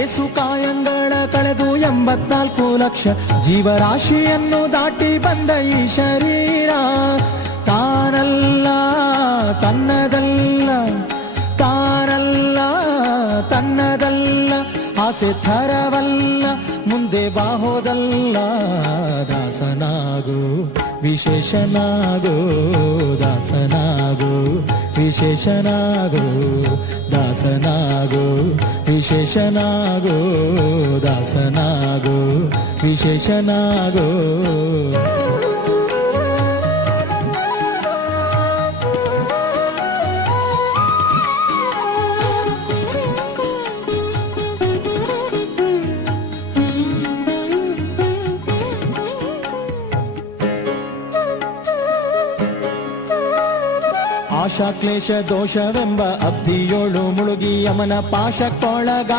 ಏಸು ಕಾಯಂಗಳ ಕಳೆದು 84 ಲಕ್ಷ ಜೀವರಾಶಿಯನ್ನು ದಾಟಿ ಬಂದ ಈ ಶರೀರ ತಾನಲ್ಲ ತನ್ನದಲ್ಲ, ತಾನಲ್ಲ ತನ್ನದಲ್ಲ, ಆಸೆ ಥರವಲ್ಲ, ಮುಂದೆ ಬಾಹೋದಲ್ಲ. ದಾಸನಾಗು ವಿಶೇಷನಾಗು, ದಾಸನಾಗು ವಿಶೇಷನಾಗು, ದಾಸನಾಗು ವಿಶೇಷನಾಗು, ದಾಸನಾಗು ವಿಶೇಷನಾಗು. ಆಶಾ ಕ್ಲೇಶ ದೋಷವೆಂಬ ಅಬ್ಧಿಯೋಳು ಮುಳುಗಿ ಯಮನ ಪಾಶಕ್ಕೊಳಗ